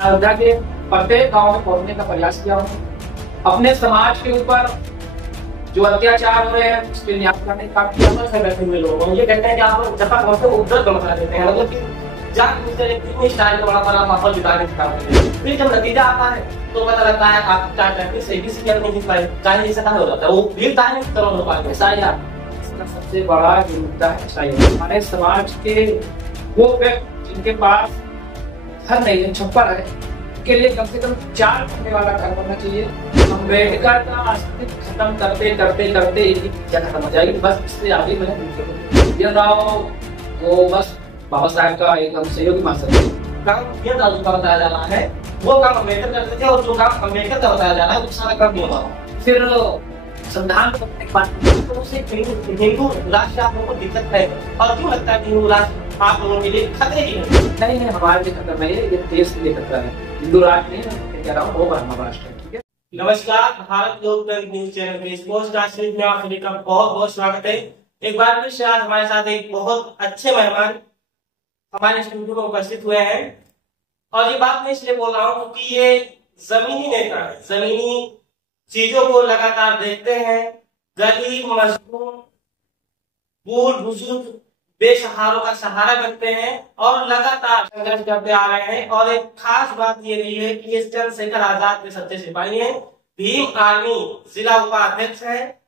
अयोध्या के प्रत्येक गांव में पहुंचने का प्रयास किया हूँ। अपने समाज के ऊपर जो अत्याचार हो रहे हैं उसके न्याय करने का काम किया। बैठे हुए लोग ये कहते हैं कि आप जब तक पहुंचते उधर बना देते हैं, मतलब कि जान स्टाइल वहां पर आप माहौल जुटाने का काम करते हैं। फिर जब नतीजा आता है तो पता लगता है आप क्या करते सही किसी के नहीं पाए, चाहे जैसे हो जाता है वो भीड़ है तरह हो पाए। ऐसा इसका सबसे बड़ा जो मुद्दा है हमारे समाज के वो व्यक्ति जिनके पास घर नहीं है, छप्पर है, के लिए कम से कम 4 महीने वाला घर बनना चाहिए। अम्बेडकर का अस्तित्व खत्म करते करते करते क्या खत्म हो जाएगी। बस इससे आगे मैं राव वो बस बाबा साहब का एक हम सहयोगी मान सकते हैं। काम ये दादू का बताया जा रहा है वो काम अम्बेडकर करते थे और जो काम अम्बेडकर का बताया जा रहा है वो सारा काम क्यों हुआ। फिर संविधान को तो उसे हिंदू राष्ट्र आप लोगों को दिक्कत है और क्यों लगता है कि हिंदू राष्ट्र आप लोगों के लिए खतरे की नहीं है। हमारे लिए खतरा नहीं है, ये देश के लिए खतरा है। हिंदू राष्ट्र नहीं है, कह रहा हूँ वो ब्रह्म राष्ट्र है। ठीक है। नमस्कार, भारत लोकतंत्र न्यूज चैनल पे स्पोर्ट्स क्लासेस में आप सभी का बहुत बहुत स्वागत है। एक बार फिर से आज हमारे साथ एक बहुत अच्छे मेहमान हमारे स्टूडियो में उपस्थित हुए हैं और ये बात मैं इसलिए बोल रहा हूँ क्योंकि ये जमीनी नेता है, जमीनी चीजों को लगातार देखते हैं। गरीब मजदूर बूढ़ बुजुर्ग बेसहारों का सहारा बनते हैं और लगातार संघर्ष करते आ रहे हैं। और एक खास बात ये रही है कि ये चंद्रशेखर आजाद के सच्चे सिपाही हैं, भीम आर्मी जिला उपाध्यक्ष हैं।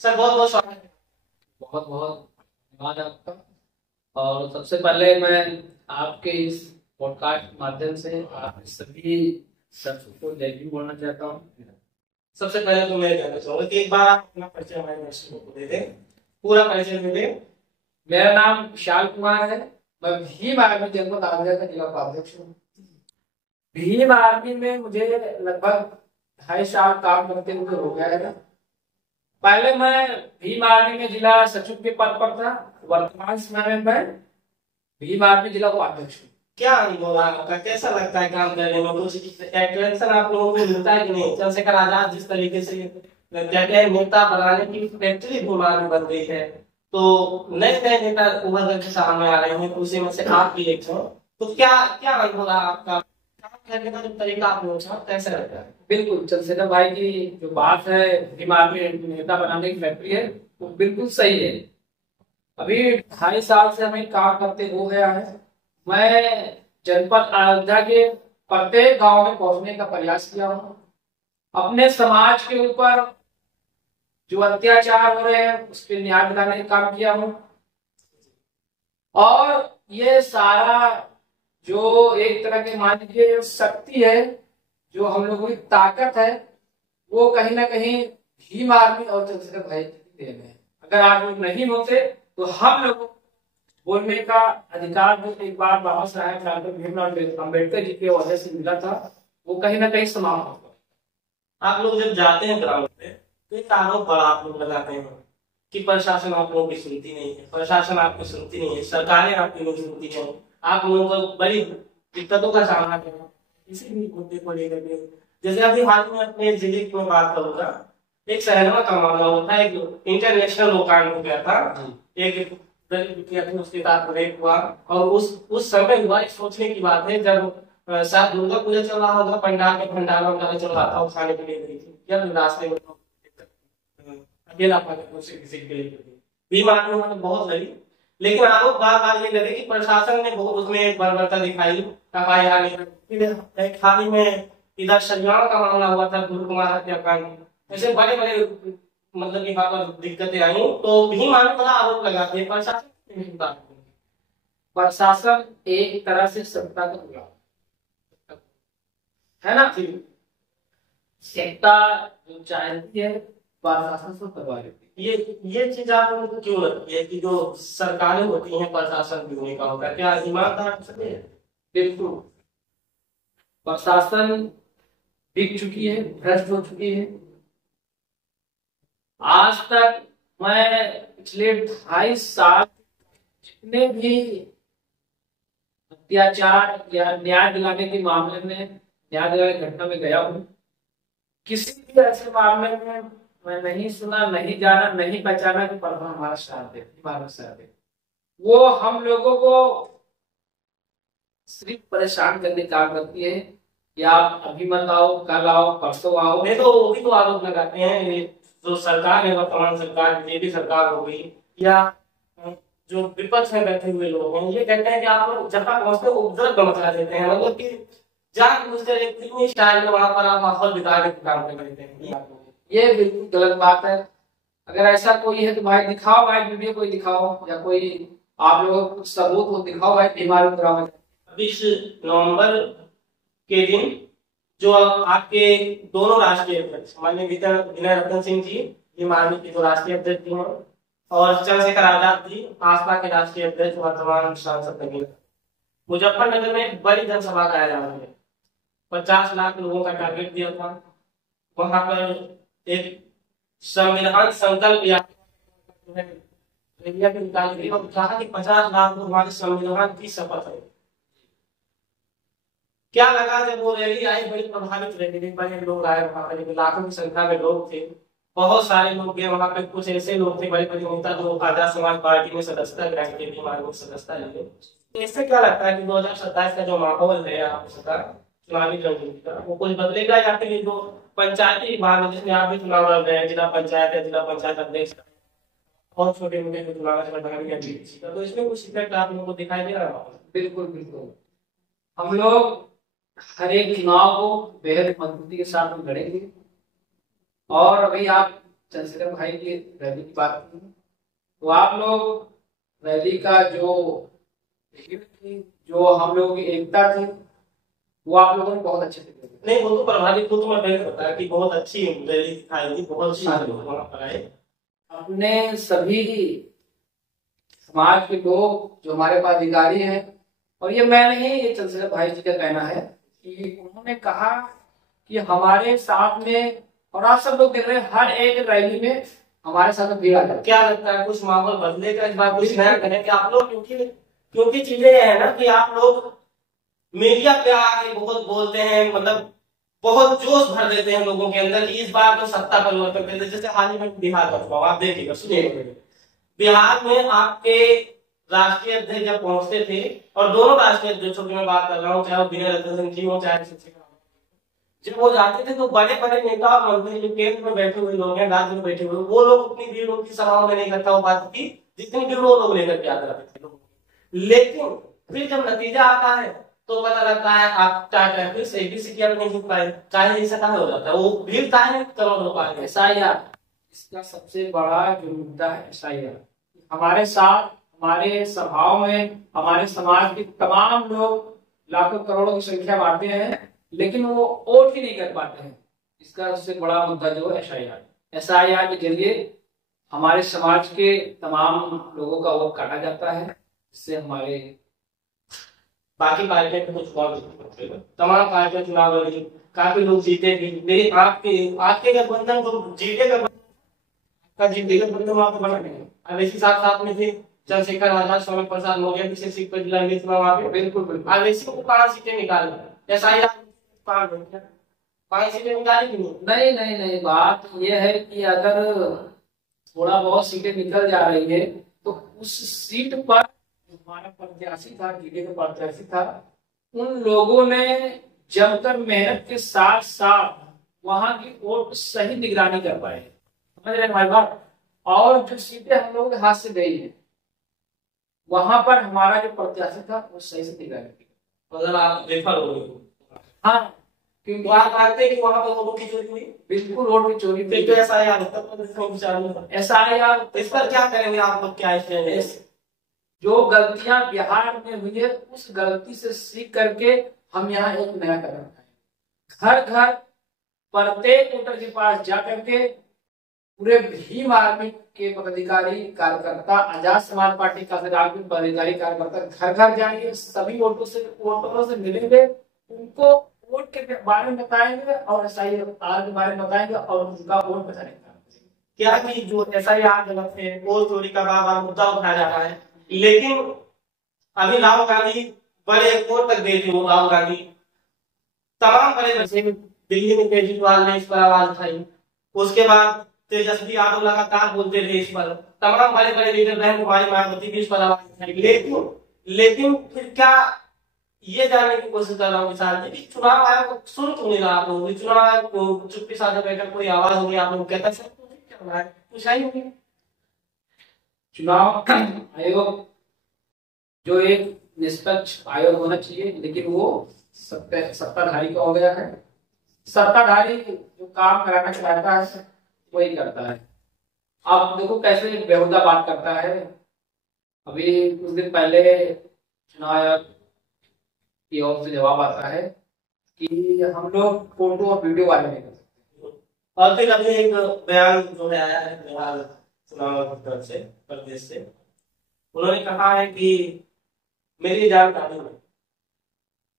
सर बहुत बहुत स्वागत है। बहुत बहुत धन्यवाद आपका। और सबसे पहले मैं आपके इस पॉडकास्ट के माध्यम से आप सभी दर्शकों को जय हिंद बोलना चाहता हूँ। सबसे पहले तो मैं कहना चाहूंगा कि एक बार आप अपना परिचय हमारे दर्शकों को दे दें, पूरा परिचय दे दें। मेरा नाम विशाल कुमार है, मैं भीम आर्मी जनपद आगरा का जिला उपाध्यक्ष हूँ। भीम आर्मी में मुझे लगभग 2.5 साल काम करते हुए हो गया है। पहले मैं भीम आर्मी में जिला सचिव के पद पर था, वर्तमान समय में मैं भीम आर्मी जिला उपाध्यक्ष हूँ। क्या अनुभव आपका, कैसा लगता है काम करने में? कुछ एक्सपीरियंस आप लोगों को मिलता है कि नहीं? चंद्रशेखर आजाद जिस तरीके से क्या क्या नेता बनाने की फैक्ट्री भीम आर्मी बन गई है, तो नए नए नेता उभर करके सामने आ रहे हैं, तो उसी में से आप भी एक हो। तो क्या क्या अनुभव रहा आपका काम करने का, जो तरीका आप लोगों का कैसा लगता है? बिल्कुल चंद्रशेखर भाई की जो बात है भीम आर्मी नेता बनाने की फैक्ट्री है वो बिल्कुल सही है। अभी 2.5 साल से हमें काम करते हो गया है। मैं जनपद अयोध्या के प्रत्येक गांव में पहुंचने का प्रयास किया हूँ। अपने समाज के ऊपर जो अत्याचार हो रहे हैं उसके न्याय दिलाने का काम किया हूँ। और ये सारा जो एक तरह के मान लीजिए शक्ति है, जो हम लोगों की ताकत है, वो कहीं ना कहीं भीम आर्मी और चंद्रशेखर भाई की देन है। अगर आप लोग नहीं होते तो हम लोग बोलने का अधिकार जो एक बार बाबा साहेब डॉक्टर भीमराव अम्बेडकर जी की वजह से मिला था वो कहीं ना कहीं समाप्त होगा। आप लोग जब जाते हैं ग्राउंड पे तो एक आरोप बड़ा आप लोग लगाते हैं कि प्रशासन आप लोगों की सुनती नहीं है, प्रशासन आपकी सुनती नहीं है, सरकारें आपकी नहीं सुनती है, आप लोगों को बड़ी दिक्कतों का सामना करना किसी भी मुद्दे को लेकर के। जैसे अभी हाल में अपने जिले की मैं बात करूंगा, एक सहरमा का मामला होता है, एक इंटरनेशनल लोकांड हो गया था, एक उसके साथ रेप हुआ और उस समय हुआ। एक सोचने की बात है, जब शायद दुर्गा पूजा चल रहा होगा, पंडाल में भंडारा वगैरह चल रहा था, खाने के लिए गई थी, जब रास्ते में अकेला किसी के लिए भीम आर्मी में बहुत लड़ी, लेकिन आरोप बार बार ये लगे कि प्रशासन ने बहुत उसमें बर्बरता दिखाई। हाल ही में इधर शनिवार का मामला हुआ था, गुरु कुमार हत्याकांड, ऐसे बड़े बड़े मतलब यहाँ पर दिक्कतें आई, तो भीम आर्मी बड़ा आरोप लगाते हैं प्रशासन एक तरह से सत्ता का गुलाम है ना। सत्ता जो चाहती है प्रशासन से करवा लेती है। ये चीज आप लोगों को क्यों लगती है कि जो सरकारें होती हैं प्रशासन भी होने का होता है, क्या ईमानदार सकते हैं? बिल्कुल प्रशासन बिक चुकी है, भ्रष्ट हो चुकी है। आज तक मैं पिछले 2.5 साल जितने भी अत्याचार या न्याय दिलाने के मामले में, न्याय दिलाने की घटना में गया हूँ, किसी भी ऐसे मामले में मैं नहीं सुना, नहीं जाना, नहीं पहचाना कि प्रधान हमारा साथ दे। वो हम लोगों को सिर्फ परेशान करने का काम करती है कि आप अभी मत आओ, कल आओ, परसों आओ। नहीं तो वो भी तो आरोप लगाते हैं, ये जो सरकार है, वर्तमान सरकार, बीजेपी सरकार हो गई, या जो विपक्ष में बैठे हुए लोग हैं, ये कहते हैं कि आप लोग जहाँ पहुंचते हो उपद्रव मचा देते हैं, मतलब कि जानबूझकर एक फिल्मी स्टाइल में वहां पर आप माहौल बिगाड़ने का काम करते हैं। ये बिल्कुल गलत बात है। अगर ऐसा कोई है तो भाई दिखाओ, भाई वीडियो कोई दिखाओ, या कोई आप लोगों को सबूत हो दिखाओ भाई, बीमारी ड्रामा। 20 नवंबर के दिन जो आपके दोनों राष्ट्रीय अध्यक्ष माननीय विनय रतन सिंह जी, ये माननीय की जो राष्ट्रीय अध्यक्ष जी हैं, और चंद्रशेखर आजाद जी, भाजपा के राष्ट्रीय अध्यक्ष, वर्तमान सांसद नवीन, मुजफ्फरनगर में एक बड़ी जनसभा का आयोजन है। 50 लाख लोगों का टारगेट दिया था। वहां पर एक संविधान संकल्प रैलियां भी निकाली गई और कहा कि 50 लाख लोग हमारे संविधान की शपथ है। क्या लगा जब वो रैली आई, बड़ी प्रभावित रैली, बड़े लोग आए वहां पर, लाखों की संख्या में लोग थे, बहुत सारे लोग गए वहां पे। कुछ ऐसे लोग थे बड़े बड़े नेता जो आजाद समाज पार्टी में सदस्यता ग्रहण की थी, माननीय सदस्यता लिए। तो इससे क्या लगता है कि 2027 का जो माहौल है आपका चुनावी रणनीति का, वो कुछ बदलेगा, या फिर जो पंचायती विभाग जिसमें आप भी चुनाव लड़ रहे हैं, जिला पंचायत है, जिला पंचायत अध्यक्ष और छोटे मोटे जो चुनाव है, तो इसमें कुछ इफेक्ट आप लोगों को दिखाई दे रहा है? बिल्कुल बिल्कुल, हम लोग हर एक चुनाव को बेहद मजबूती के साथ हम लड़ेंगे। और अभी आप चंद्रशेखर भाई की रैली की बात की, तो आप लोग रैली का जो हम लोगों की एकता थी, वो आप लोगों ने बहुत अच्छे से नहीं, वो तो प्रभावित को तो मैं नहीं पता कि बहुत अच्छी रैली दिखाई थी, बहुत अच्छी लोग वहां पर आए। अपने सभी समाज के लोग जो हमारे पास अधिकारी हैं, और ये मैं नहीं, ये चंद्रशेखर भाई जी का कहना है कि उन्होंने कहा कि हमारे साथ में, और आप सब लोग देख रहे हैं, हर एक रैली में हमारे साथ भीड़ आ जाए। क्या लगता है कुछ माहौल बदलेगा इस बार, कुछ नया करें कि आप लोग? क्योंकि चीजें ये है ना कि आप लोग मीडिया पे आके बहुत बोलते हैं, मतलब बहुत जोश भर देते हैं लोगों के अंदर कि इस बार तो सत्ता परिवर्तन करते। जैसे हाल ही में बिहार का चुनाव आप देखिएगा, सुनिए, बिहार में आपके राष्ट्रीय अध्यक्ष जब पहुंचते थे, और दोनों राष्ट्रीय अध्यक्षों की मैं बात कर रहा हूँ, चाहे वो विनय रतन सिंह जी हो, चाहे जब वो जाते थे तो बड़े बड़े नेता और मंत्री जो केंद्र में बैठे हुए लोग हैं, राज्य में बैठे हुए, वो लोग उतनी भीड़ उनकी सभाओं में नहीं इकट्ठा हो पाती थी जितनी भीड़ वो लोग लेकर के आते रहते थे। लेकिन फिर जब नतीजा आता है तो पता लगता है आप फिर से एबीसी की नहीं जीत पाए, चाहे ऐसा कहा हो जाता है, वो भीड़ चाहे करोड़ लोग आए। एसआईआर इसका सबसे बड़ा जो मुद्दा है, एसआईआर हमारे साथ, हमारे सभाओं में, हमारे समाज के तमाम लोग लाखों करोड़ों की संख्या बांटते हैं, लेकिन वो वोट ही नहीं कर पाते हैं। इसका सबसे बड़ा मुद्दा जो है एसआईआर के जरिए हमारे समाज के तमाम लोगों का वोट काटा जाता है, जिससे हमारे बाकी पार्टियों को चुनाव, तमाम पार्टियां चुनाव लड़ी, काफी लोग जीते भी। मेरी आपके गठबंधन को जीतेगा, गठबंधन वहां पर बना नहीं। अवैसी साथ साथ में थे, चंद्रशेखर आजाद, स्वामी प्रसाद मौर्य, किसी सीट पर लड़ेंगे चुनाव वहां पे। बिल्कुल अवैसी को 5 सीटें निकाल, एसआईआर 5 सीटें निकाली कि नहीं? नहीं, बात यह है कि अगर थोड़ा बहुत सीटें निकल जा रही है तो उस सीट पर हमारा प्रत्याशी था, जीडे का प्रत्याशी था, उन लोगों ने जमकर मेहनत के साथ साथ वहां की वोट सही निगरानी कर पाए, समझ रहे हमारी बात। और जो सीटें हम लोगों के हाथ से गई है, वहां पर हमारा जो प्रत्याशी था वो सही से निगरानी की, मतलब आप विफल हो गए। हाँ, क्योंकि आप मानते हैं कि वहां पर वोटों की चोरी हुई? बिल्कुल वोट की चोरी हुई। तो एसआईआर इस पर क्या करेंगे आप लोग, क्या स्टैंड? जो गलतियां बिहार में हुई है उस गलती से सीख करके हम यहाँ एक नया कदम उठाएंगे। घर घर प्रत्येक वोटर के पास जा करके पूरे भीम आर्मी के पदाधिकारी कार्यकर्ता, आजाद समाज पार्टी का पदाधिकारी कार्यकर्ता घर घर जाएंगे, सभी वोटरों से मिलेंगे, उनको वोट के बारे में बताएंगे और एसआईआर के बारे में बताएंगे और उनका वोट बचाने का। क्या कि जो एसआईआर गलत है, वोट चोरी का बार-बार मुद्दा उठाया जा रहा है, लेकिन अभी राहुल गांधी बड़े कोर्ट तक गए थे। वो राहुल गांधी तमाम बड़े दिल्ली में केजरीवाल ने इस पर आवाज उठाई, उसके बाद तेजस्वी यादव लगातार बोलते रहे इस पर, तमाम बड़े बड़े लीडर बहन कुमारी मायावती भी इस पर आवाज उठाई। लेकिन फिर क्या ये जानने की कोशिश कर रहा हूँ किसान जी कि चुनाव आयोग सुन क्यों नहीं रहा आप लोग, चुनाव आयोग को चुप्पी साधे बैठकर कोई आवाज होगी आप लोग कहता सर क्या हो रहा है, कुछ आई होगी। चुनाव आयोग जो एक निष्पक्ष आयोग होना चाहिए, लेकिन वो सत्ताधारी का हो गया है। सत्ताधारी जो काम कराना चाहता है वही करता है। आप देखो कैसे बेहुदा बात करता है। अभी कुछ दिन पहले चुनाव आयोग की ओर से जवाब आता है कि हम लोग फोटो और वीडियो वाले नहीं कर सकते। और फिर अभी एक बयान जो है आया है बिहार चुनाव आयोग की तरफ से, प्रदेश से, उन्होंने कहा है कि मेरी जानकारी में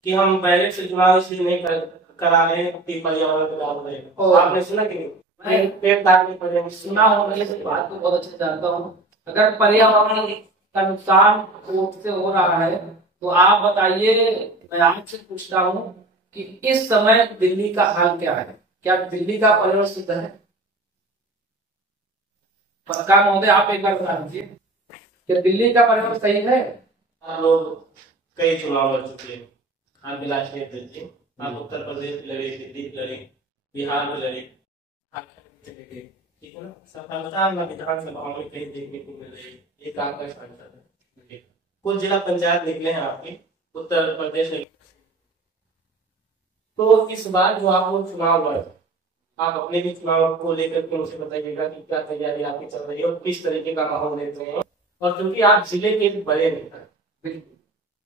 कि हम बैलेट से चुनाव इसलिए नहीं करा रहे कि पर्यावरण को लाभ रहे। आपने सुना कि नहीं? पेड़ काटने पर सुना हो, मतलब बात को बहुत अच्छे से जानता हूँ। अगर पर्यावरण का नुकसान से हो रहा है तो आप बताइए, मैं आपसे पूछता हूँ कि इस समय दिल्ली का हाल क्या है? क्या दिल्ली का पर्यावरण शुद्ध है? पत्रकार महोदय आप एक बार बता दीजिए कि दिल्ली का पर्यावरण सही है? आप लोग कई चुनाव लड़ चुके हैं, आप विलास नहीं दीजिए, आप उत्तर प्रदेश लड़े, दिल्ली लड़े, बिहार में लड़े, ठीक है ना। सफलता विधानसभा में कहीं देखने को मिल रही है, एक आपका सांसद है, कुछ जिला पंचायत निकले हैं आपके उत्तर प्रदेश में। तो इस बार जो आप लोग चुनाव लड़, आप अपने भी चुनाव को लेकर के उनसे बताइएगा कि क्या तैयारी आपकी चल रही है और किस तरीके का माहौल देते हैं। और क्योंकि आप जिले के बड़े नेता,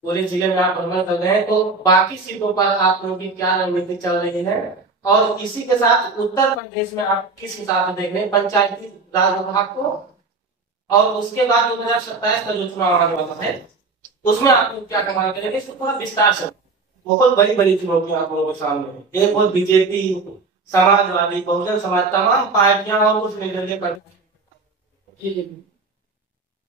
पूरे जिले में आप भ्रमण कर रहे हैं, तो बाकी सीटों पर आप लोगों की क्या रणनीति चल रही है और इसी के साथ उत्तर प्रदेश में आप किस हिसाब से देख रहे हैं पंचायती राज विभाग को, और उसके बाद 2027 का जो चुनाव आने वाला है उसमें आप लोग क्या कमाल करेंगे, इसको थोड़ा विस्तार से। बहुत बड़ी बड़ी चुनौतियां आप लोगों के सामने है। एक और बीजेपी, समाजवादी, बहुजन समाज, तमाम पार्टियां और कुछ मिलकर पर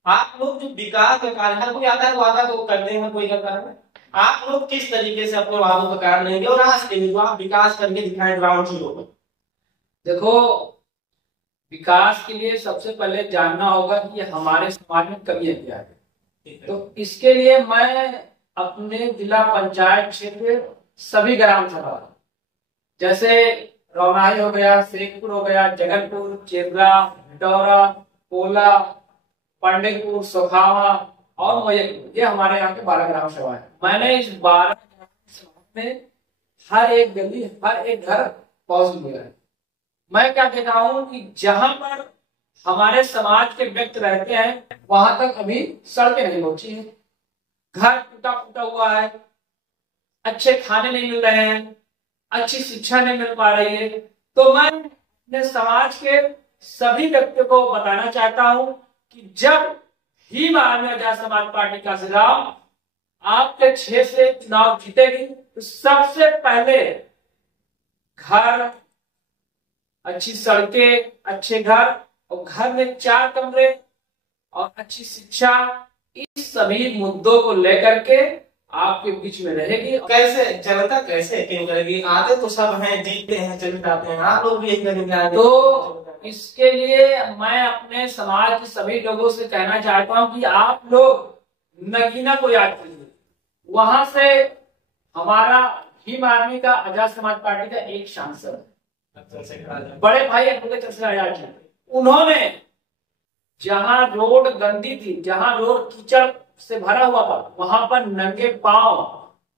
आप लोग जो विकास का कार्य, हर कोई आता है वादा तो करते हैं, कोई करता है। आप लोग किस तरीके से अपने वादों का कार्य लेंगे और आज के लिए जो आप विकास करके दिखाएं ग्राउंड जीरो पर। देखो, विकास के लिए सबसे पहले जानना होगा कि हमारे समाज में कमियां क्या है। तो इसके लिए मैं अपने जिला पंचायत क्षेत्र सभी ग्राम सभा, जैसे रौनाई हो गया, शेखपुर हो गया, जगतपुर, चेबरा, डौरा, कोला, पंडितपुर, सोखावा और मयकपुर, ये हमारे यहाँ के 12 ग्राम सभा है। मैंने इस 12 ग्राम सभा में हर एक गली, हर एक घर पहुंच लिया है। मैं क्या कहता हूँ कि जहां पर हमारे समाज के व्यक्ति रहते हैं वहां तक अभी सड़कें नहीं पहुंची हैं, घर टूटा फूटा हुआ है, अच्छे खाने नहीं मिल रहे हैं, अच्छी शिक्षा नहीं मिल पा रही है। तो मैं अपने समाज के सभी व्यक्तियों को बताना चाहता हूं कि जब ही भारतीय जनता समाज पार्टी का चुनाव आपके क्षेत्र से चुनाव जीतेगी तो सबसे पहले घर, अच्छी सड़कें, अच्छे घर और घर में 4 कमरे और अच्छी शिक्षा, इस सभी मुद्दों को लेकर के आपके बीच में रहेगी। कैसे जनता कैसे यकीन करेगी? आते तो सब हैं, जीतते हैं, चले जाते हैं, आप लोग भी यही करेंगे। तो इसके लिए मैं अपने समाज के सभी लोगों से कहना चाहता हूं कि आप लोग नगीना को याद कीजिए। वहां से हमारा भीम आर्मी का आजाद समाज पार्टी का एक सांसद बड़े भाई आजाद जी, उन्होंने जहां रोड गंदी थी, जहां रोड कीचड़ से भरा हुआ था, वहां पर नंगे पांव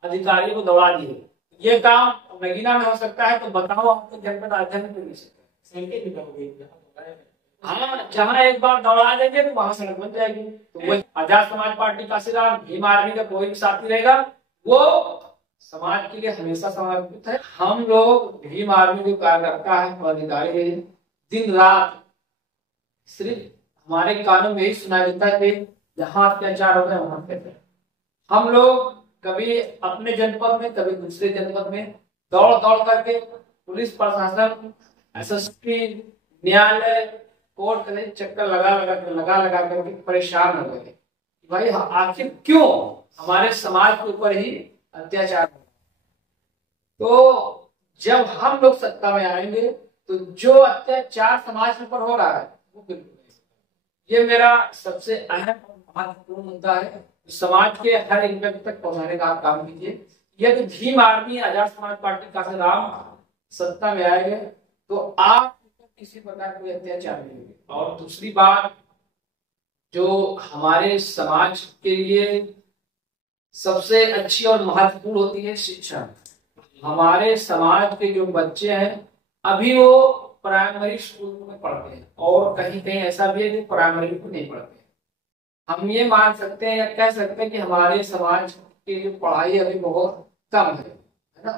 अधिकारियों को दौड़ा दिए। ये काम नगीना में हो सकता है, तो बताओ आपको जनपद राजधानी में हाँ, जहां एक बार दौड़ा देंगे तो वहां सड़क बन जाएगी। तो वही आजाद समाज पार्टी का सिरा, भीम आर्मी का कोई भी साथी रहेगा, वो समाज के लिए हमेशा समर्पित है। हम लोग भीम आर्मी जो कार्यकर्ता है, पदाधिकारी है, दिन रात सिर्फ हमारे कानों में यही सुनाई देता है कि जहां अत्याचार हो रहे हैं वहां पे हम लोग कभी अपने जनपद में, कभी दूसरे जनपद में दौड़ दौड़ करके पुलिस प्रशासन, एसएसपी, न्यायालय, कोर्ट के चक्कर लगा करके परेशान हो गए। भाई आखिर क्यों हमारे समाज के ऊपर ही अत्याचार हो? तो जब हम लोग सत्ता में आएंगे तो जो अत्याचार समाज के ऊपर हो रहा है वो बिल्कुल नहीं। ये मेरा सबसे अहम महत्वपूर्ण मुद्दा है। समाज के हर एक व्यक्ति तक पहुंचाने का आप काम कीजिए। यदि भीम आर्मी आजाद समाज पार्टी काशीराम सत्ता में आएंगे तो आप किसी प्रकार कोई अत्याचार नहीं होंगे। और दूसरी बात, जो हमारे समाज के लिए सबसे अच्छी और महत्वपूर्ण होती है शिक्षा। हमारे समाज के जो बच्चे हैं अभी वो प्राइमरी स्कूल में पढ़ते हैं और कहीं कहीं ऐसा भी है कि प्राइमरी को नहीं पढ़ते। हम ये मान सकते हैं या कह सकते हैं कि हमारे समाज की जो पढ़ाई अभी बहुत कम है ना।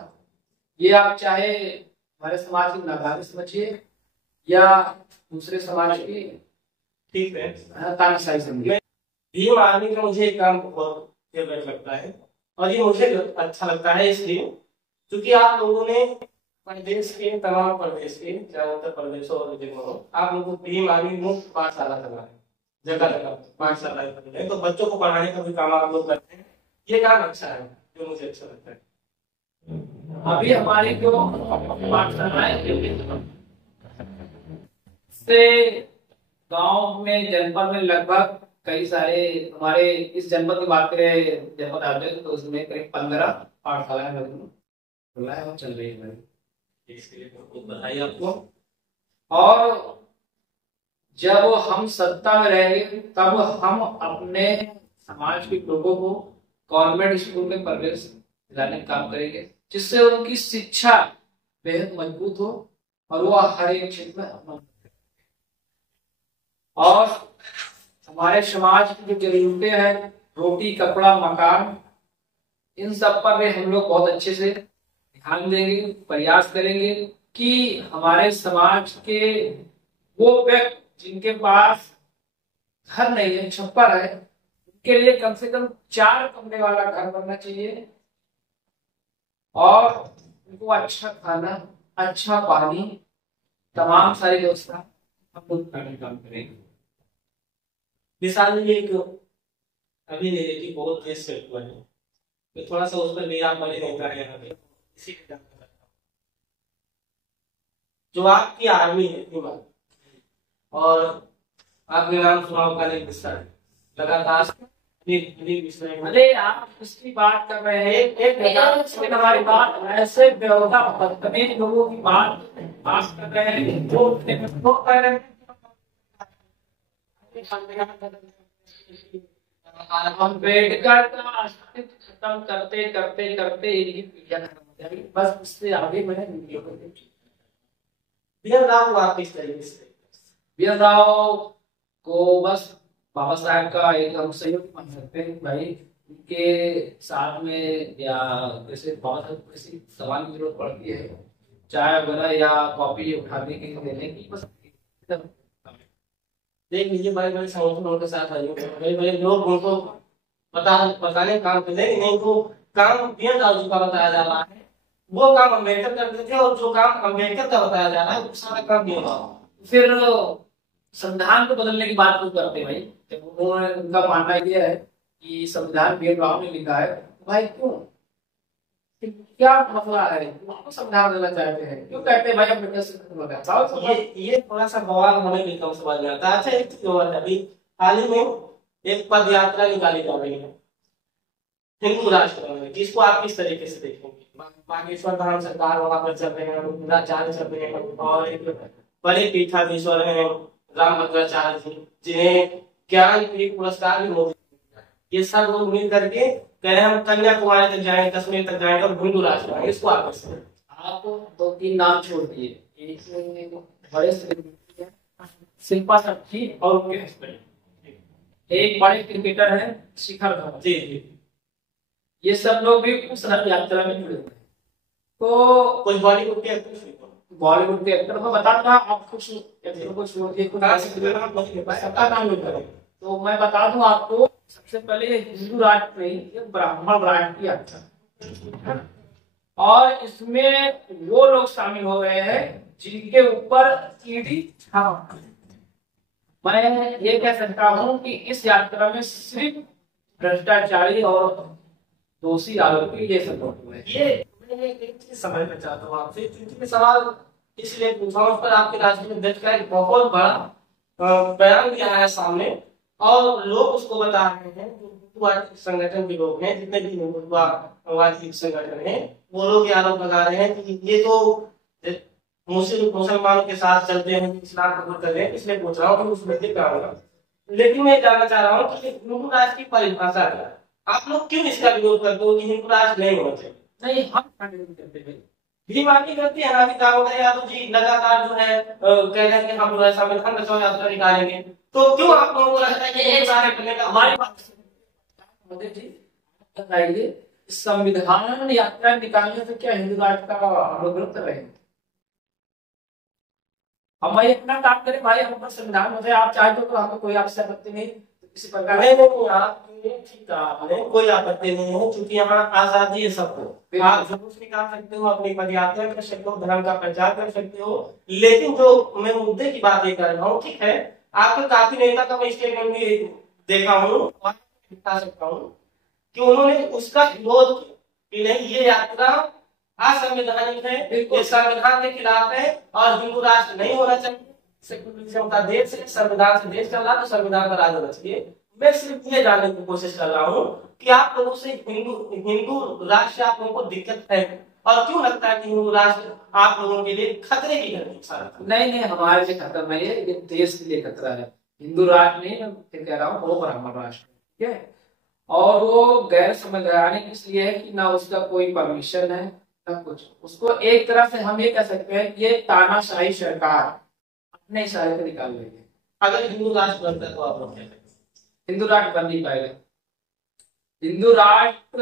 ये आप चाहे हमारे समाज की नादानी समझिए या दूसरे समाज की ठीक है तानाशाही समझिए। भीम आर्मी का मुझे एक काम बहुत फेवरेट लगता है और ये मुझे अच्छा लगता है इसलिए क्योंकि आप लोगों ने प्रदेश के तमाम प्रदेश के चाहे उत्तर प्रदेश और जिलों आप लोगों को भीम आर्मी मुफ्त पाठशाला चला है, जगह जगह पाठशाला है, तो बच्चों को पढ़ाने का भी काम आप लोग करते हैं। ये काम अच्छा है जो मुझे अच्छा लगता है। अभी हमारी जो पाठशालाएं से गांव में जनपद में लगभग कई सारे हमारे इस जनपद की बात करें जनपद आते तो उसमें करीब 15 पाठशालाएं खुला है और चल रही है। इसके लिए बहुत बधाई आपको। और जब हम सत्ता में रहेंगे तब हम अपने समाज के लोगों को गवर्नमेंट स्कूल में प्रवेश दिलाने का काम करेंगे जिससे उनकी शिक्षा बेहद मजबूत हो और वो हर एक क्षेत्र में अपना और हमारे समाज की जो जरूरतें हैं रोटी कपड़ा मकान इन सब पर भी हम लोग बहुत अच्छे से ध्यान देंगे, प्रयास करेंगे कि हमारे समाज के वो व्यक्ति जिनके पास घर नहीं है छप्पर है उनके लिए कम से कम 4 कमरे वाला घर बनना चाहिए और उनको अच्छा खाना अच्छा पानी तमाम सारी व्यवस्था हम लोग करने का काम करेंगे। मिसाल में एक अभी नेगेटिव बहुत केस चल हुआ है तो थोड़ा सा उस पर भी आप बने नहीं कर यहाँ पे इसी के जानना चाहता हूँ। जो आपकी आर्मी है हिमालय और आपने नाम सुना होगा लगातार अरे आप किसकी बात कर रहे हैं? एक हमारी बात ऐसे बदतमीज लोगों की बात कर रहे हैं जो कह रहे हैं अम्बेडकर का अस्तित्व खत्म करते करते करते इनकी पीढ़ियां खत्म हो जाएगी। बस उससे आगे मैंने वीडियो को देखी। बी.एन. राव को बस बाबा साहब का एक हम सहयोग मान सकते हैं भाई उनके साथ में या जैसे बाबा साहब को किसी सवाल की जरूरत पड़ती है चाय वगैरह या कॉपी उठाने के लिए देने की बस देख लीजिए बड़े बड़े संगठनों के साथ बड़े बड़े लोग उनको बताने काम करते हैं नहीं तो काम बी.एन. राव जी का बताया जा रहा है वो काम अम्बेडकर करते थे और जो काम अम्बेडकर का बताया जा रहा है वो सारा काम बी.एन. राव। फिर संविधान को बदलने की बात क्यों करते भाई? जब उन्होंने उनका मानना यह है कि संविधान बी.एन. राव ने लिखा है भाई क्यों क्या मसला है? क्यों संविधान बदलना चाहते हैं? क्यों कहते हैं भाई अम्बेडकर से खत्म हो गया? ये थोड़ा सा बवाल हमें भी कम समझ में आता है। अच्छा एक चीज और है अभी हाल ही में एक पद यात्रा निकाली जा रही है हिंदू राष्ट्र में जिसको आप किस तरीके से देखेंगे? बागेश्वर धाम सरकार वहां पर चल रहे हैं भद्राचार्य चल रहे हैं और एक बड़े पीठाधीश्वर हैं राम भद्राचार्य जी जिन्हें ज्ञानपीठ पुरस्कार भी मिला। ये सब लोग मिल करके कह रहे हैं हम कन्याकुमारी तक जाएंगे कश्मीर तक जाएंगे और हिंदू राष्ट्र में इसको आप 2-3 नाम छोड़ दिए एक बड़े शिल्पा शेट्टी और उनके हस्बैंड एक बड़े क्रिकेटर हैं शिखर धवन जी ये सब लोग भी उस यात्रा में जुड़े हुए हैं। तो कुछ बॉलीवुड के एक्टर मैं बता दूं आप कुछ एक्टरों को छोड़िए तो मैं बता दूं आपको सबसे पहले हिंदू राष्ट्र नहीं ब्राह्मण राष्ट्र की यात्रा और इसमें वो लोग शामिल हो रहे हैं जिनके ऊपर ईडी मैं ये कह सकता हूं कि इस यात्रा में सिर्फ भ्रष्टाचारी और दोषी आरोपी ये सब हुए। ये मैं एक चीज समझना चाहता हूँ आपसे क्योंकि सवाल इसलिए पूछा उस पर आपके राष्ट्रीय अध्यक्ष का एक बहुत बड़ा बयान दिया है सामने और लोग उसको बता रहे हैं हिंदुत्ववादी संगठन के लोग हैं, जितने भी हिंदुत्ववादी संगठन हैं, वो लोग ये आरोप लगा रहे हैं कि ये तो मुसलमानों के साथ चलते हैं, इस्लाम कबूल कर रहे हैं, इसलिए पूछ रहा हूँ कि उसमें क्या होगा। लेकिन मैं जानना चाह रहा हूँ कि हिंदू राष्ट्र की परिभाषा क्या है? आप लोग क्यों इसका विरोध करते हो कि हिंदू राष्ट्र नहीं होना चाहिए? नहीं, हम करते हैं, भीमानी करती है ना, दामोदर यादव जी लगातार जो है कह रहे हैं कि हम जो है संविधान रचना यात्रा निकालेंगे, तो क्यों आप लोगों को लगता है कि ये सारे करने का हमारी बात मोदी जी बताइए, संविधान यात्रा निकालने से क्या हिंदू राष्ट्र का हम लोग विरोध कर रहे हैं? हम भाई अपना काम करें भाई, हम पर संविधान हो जाए, आप चाहे तो हमें कोई आपसे आपत्ति नहीं, किसी प्रकार नहीं, आपने ठीक कहा, आपने कोई आपत्ति नहीं है, क्योंकि यहाँ आजादी है सबको। आप जुलूस निकाल सकते हो, अपनी पदयात्रा कर सकते हो, धर्म का प्रचार कर सकते हो, लेकिन जो मैं मुद्दे की बात ये कर रहा हूँ, ठीक है, आपके काफी नेता का मैं स्टेटमेंट भी देखा हूँ, दिखा सकता हूँ कि उन्होंने उसका विरोध कि नहीं, ये यात्रा असंवैधानिक है, ये संविधान के खिलाफ है और हिंदू राष्ट्र नहीं होना चाहिए, सेक्युलरिज्म का देश है, संविधान से देश चल रहा, तो संविधान का राज होना चाहिए। मैं सिर्फ ये जानने की कोशिश कर रहा हूँ कि आप लोगों से हिंदू राष्ट्र से आप लोगों को दिक्कत है, और क्यों लगता है कि हिंदू राष्ट्र आप लोगों के लिए खतरे की घंटी? नहीं, हमारे लिए खतरा नहीं है, ये देश के लिए खतरा है। हिंदू राष्ट्र नहीं, मैं कह रहा हूँ वो ब्राह्मण राष्ट्र, ठीक है, और वो गैर संवैधानिक इसलिए है कि ना उसका कोई परमिशन है ना कुछ। उसको एक तरह से हम ये कह सकते हैं कि ये तानाशाही सरकार अपने इशारे पे निकाल रही है। अगर हिंदू राष्ट्र बनता है तो आप लोग क्या करेंगे? हिंदू राष्ट्र बन नहीं पाएगा। हिंदू राष्ट्र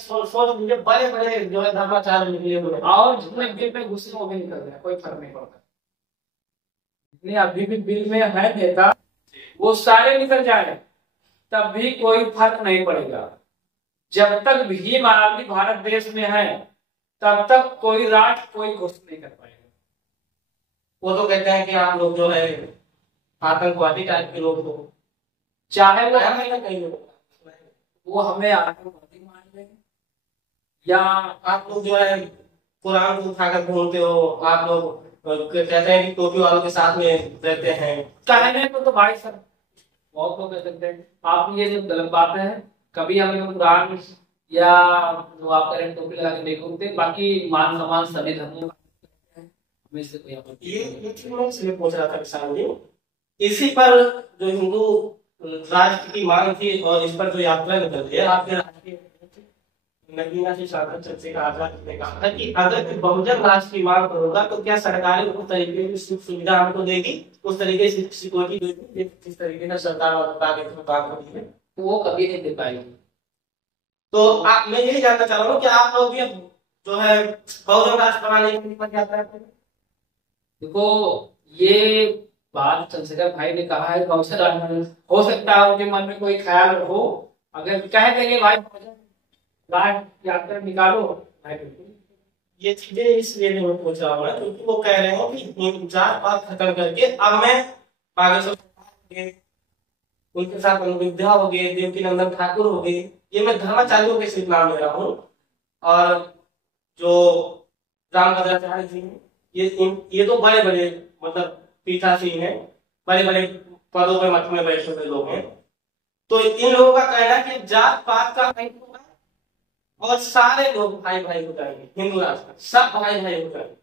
सोच लीजिए, बड़े बड़े जो है धर्माचार्य निकले हुए और जितने बिल में घुसे वो भी निकल रहे, कोई फर्क नहीं पड़ता। जितने अभी भी बिल में है नेता वो सारे निकल जाए, तब भी कोई फर्क नहीं पड़ेगा। जब तक भीम आर्मी भारत देश में है तब तक कोई राष्ट्र कोई घोषणा नहीं कर पाएगा। वो तो कहते हैं कि आप लोग जो है आतंकवादी टाइप के लोग हो, चाहे वो हमें आतंकवादी मान लें या आप लोग जो है कुरान को उठाकर घूमते हो, आप लोग कहते हैं कि टोपी वालों के साथ में रहते हैं, कहने को तो भाई सर बहुत लोग कह सकते हैं, आप ये जो गलत बातें हैं। कभी हम लोग कुरान या जो आप करें टोपी लगा के नहीं घूमते, बाकी मान सम्मान सभी धर्मों में से कोई आपत्ति ये पूछ रहा था किसान जी, इसी पर जो हिंदू राष्ट्र की मांग थी और इस पर जो यात्रा निकल रही है, आपके राष्ट्रीय नगीना से सांसद चंद्रशेखर आजाद ने कहा था कि अगर बहुजन राष्ट्र की मांग होगा तो क्या सरकार उस तरीके की सुविधा हमको देगी, उस तरीके से सिक्योरिटी देगी जिस तरीके से सरकार काम करती है, वो कभी नहीं दे पाएगी। तो मैं यही जानना चाह रहा हूँ कि आप लोग भी जो है बहुजन राष्ट्र बनाने की पर यात्रा करें। देखो ये बात चंद्रशेखर भाई ने कहा है, बहुजन राष्ट्र हो सकता है उनके मन में कोई ख्याल हो, अगर कह देंगे भाई राष्ट्र यात्रा निकालो, ये चीजें इसलिए मैं पूछ रहा हूँ क्योंकि वो कह रहे हैं कि जात पात खत्म करके अब मैं बागेश्वर उनके साथ अनुविद्या हो गए, देवकी नंदन ठाकुर हो गए, ये मैं धर्माचार्यों के सिर्फ नाम ले रहा हूँ, और जो रामभद्राचार्य जी हैं, ये तो बड़े बड़े मतलब पीठासीन हैं, बड़े बड़े पदों पे मठ में बैठे हुए लोग हैं। तो इन लोगों का कहना है कि जात पात का नहीं होगा और सारे लोग भाई भाई हो जाएंगे, हिंदू राष्ट्र सब भाई भाई हो जाएंगे,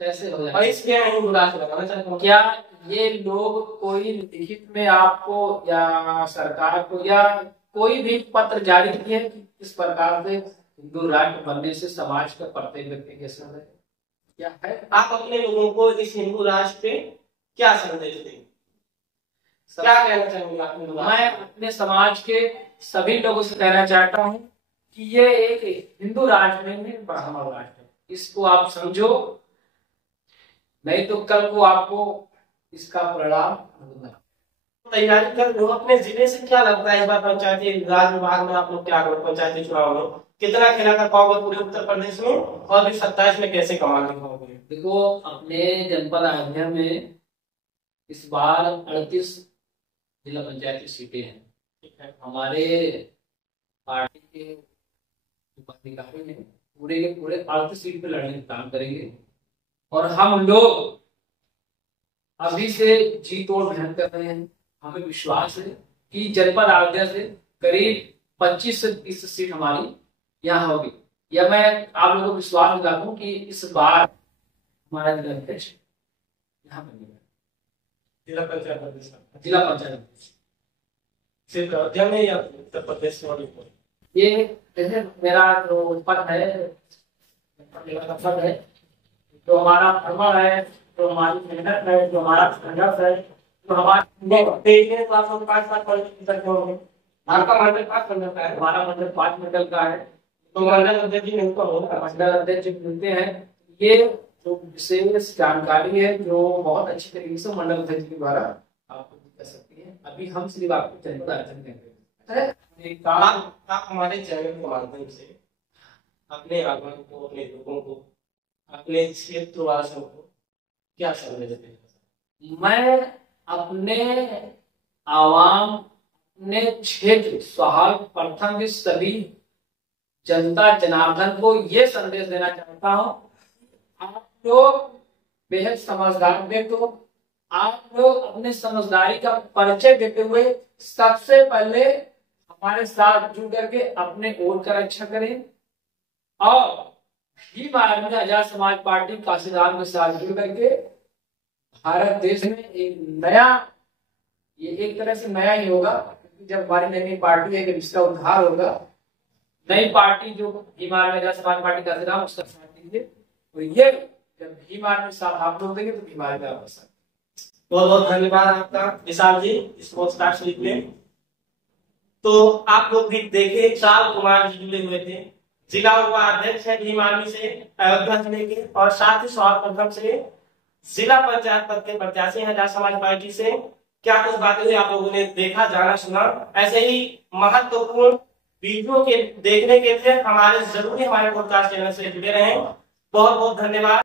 कैसे हो और जाए? इसलिए मैं हिंदू राष्ट्र लगाना चाहता हूँ। क्या ये लोग कोई लिखित में आपको या सरकार को या कोई भी पत्र जारी किए कि इस प्रकार से हिंदू राष्ट्र बनने से समाज का प्रत्येक व्यक्ति कैसे है? क्या है? आप अपने लोगों को इस हिंदू राष्ट्र पे क्या संदेश देंगे, क्या कहना चाहेंगे आप हिंदू राष्ट्र? मैं अपने समाज के सभी लोगों से कहना चाहता हूँ कि ये एक हिंदू राष्ट्र नहीं है, ब्राह्मण राष्ट्र है। इसको आप समझो, नहीं तो कल को आपको इसका परिणाम तैयारी कर रहे हो अपने जिले से, क्या लगता है इस बार पंचायती राज विभाग में आप लोग क्या करो, पंचायती चुनाव में कितना खेला कर पाओगे पूरे उत्तर प्रदेश में, और फिर 27 में कैसे कमा पाओगे? देखो अपने जनपद अयोध्या में इस बार 38 जिला पंचायती सीटें हैं, ठीक है। हमारे पार्टी के उपाधिकारी ने पूरे के पूरे 38 सीट पे लड़ने का काम करेंगे, और हम लोग अभी से जी तोड़ मेहनत कर रहे हैं। हमें विश्वास है कि जनपद अयोध्या से करीब 25 से 30 सीट हमारी यहाँ होगी। या मैं आप लोगों को विश्वास दिला दूं कि इस बार हमारा जिला अध्यक्ष यहाँ पर जिला पंचायत अध्यक्ष जिला पंचायत सिर्फ अयोध्या में या उत्तर प्रदेश में? ये जैसे मेरा जो पद है जो हमारा धर्म है, जो हमारी मेहनत है, जो हमारा संघर्ष है, जो आपका मंडल 5 मंडल का है, हमारा मंडल 5 मंडल का है, तो मंडल अध्यक्ष जी नहीं होगा, मंडल अध्यक्ष मिलते हैं। ये जो विशेष जानकारी है जो बहुत अच्छी तरीके से मंडल अध्यक्ष के द्वारा आपको दी जा सकती है। अभी हम सिर्फ आपको जनपद आयोजन देंगे। आप हमारे चैनल के माध्यम से अपने आगमन को, अपने लोगों को, अपने क्षेत्रवासियों को क्या संदेश देते हैं? मैं अपने आवाम, अपने क्षेत्र सोहाग प्रथम के सभी जनता जनार्दन को ये संदेश देना चाहता हूं, आप लोग बेहद समझदार व्यक्ति हो। आप लोग अपने समझदारी का परिचय देते हुए सबसे पहले हमारे साथ जुड़ करके अपने वोट का रक्षा करें और भीम आर्मी आजाद समाज पार्टी काशीराम के साथ जुड़ करके भारत देश में एक नया, ये एक तरह से नया ही होगा, जब हमारी नई पार्टी है, इसका उद्धार होगा। नई पार्टी जो भीम आर्मी आजाद समाज पार्टी काशीराम, उसका साथ दीजिए। तो ये जब भीम आर्मी साथ आप लोग देंगे तो भीम आर्मी आपका साथ। बहुत बहुत धन्यवाद आपका विशाल जी इस पोस्टकास्ट लिखने। तो आप लोग भी देखे, 4 कुमार जी जुड़े हुए थे, जिला उपाध्यक्ष है भीम आर्मी से अयोध्या जिले के, और साथ ही सोहाग प्रथम से जिला पंचायत पद के प्रत्याशी हैं आजाद समाज पार्टी से। क्या कुछ बातें हुई आप लोगों ने देखा, जाना, सुना। ऐसे ही महत्वपूर्ण वीडियो के देखने के लिए हमारे पॉडकास्ट चैनल से जुड़े रहें। बहुत बहुत धन्यवाद।